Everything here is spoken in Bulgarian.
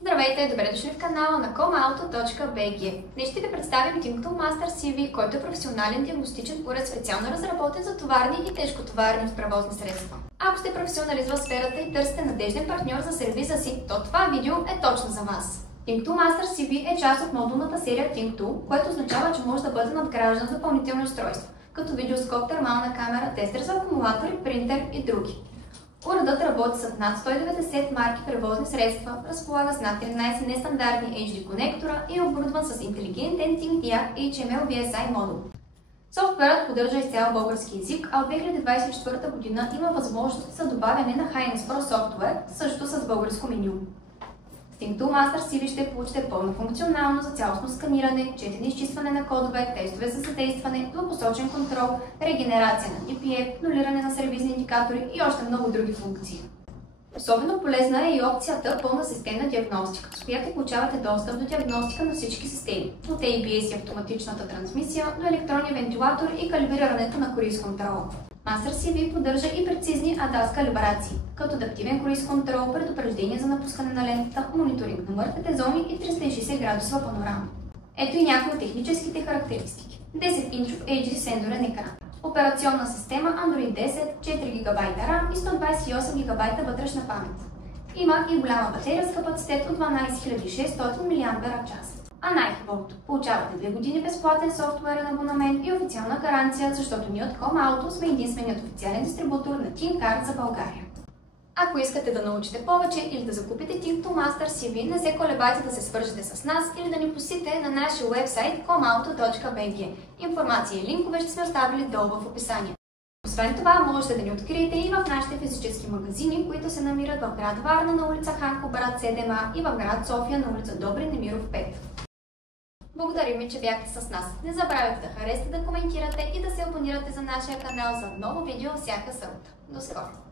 Здравейте, добре дошли в канала на comauto.bg. Днес ще ви представим TinkTool Master CV, който е професионален диагностичен уред, специално разработен за товарни и тежкотоварни превозни средства. Ако сте професионалист в сферата и търсите надежден партньор за сервиза си, то това видео е точно за вас. TinkTool Master CV е част от модулната серия TinkTool, което означава, че може да бъде надграждан с допълнителни устройства, като видеоскоп, термална камера, тестер за акумулатори, принтер и други. Уредът работи с над 190 марки превозни средства, разполага с над 13 нестандартни HD конектора и е оборудван с интелигентен ThinkDiag HML VSI модул. Софтуерът поддържа изцяло български език, а от 2024 година има възможност за добавяне на Highness Pro софтуер, също с българско меню. С TinkTool Master CV ще получите пълна функционалност за цялостно сканиране, четене и изчистване на кодове, тестове за задействане, двупосочен контрол, регенерация на DPF, нулиране на сервизни индикатори и още много други функции. Особено полезна е и опцията пълна системна диагностика, с която получавате достъп до диагностика на всички системи, от ABS и автоматичната трансмисия, до електронния вентилатор и калибрирането на круиз контрола. Master CV поддържа и прецизни ADAS калибрации, като адаптивен круиз контрол, предупреждение за напускане на лентата, мониторинг на мъртвите зони и 360 градусова панорама. Ето и някои от техническите характеристики. 10-инчов HD сензорен екран, операционна система Android 10, 4 ГБ RAM и 128 ГБ вътрешна памет. Има и голяма батерия с капацитет от 12600 мАч. А най-хубавото, получавате 2 години безплатен софтуерен абонамент и официална гаранция, защото ние от ComAuto сме единственият официален дистрибутор на ThinkCar за България. Ако искате да научите повече или да закупите TinkTool Master CV, не се колебайте да се свържете с нас или да ни посетите на нашия уебсайт comauto.bg. Информация и линкове ще сме оставили долу в описанието. Освен това, можете да ни откриете и в нашите физически магазини, които се намират в град Варна на улица Ханко брат 7А и в град София на улица Добри Немиров 5. Благодарим ви, че бяхте с нас. Не забравяйте да харесате, да коментирате и да се абонирате за нашия канал за ново видео всяка събота. До скоро!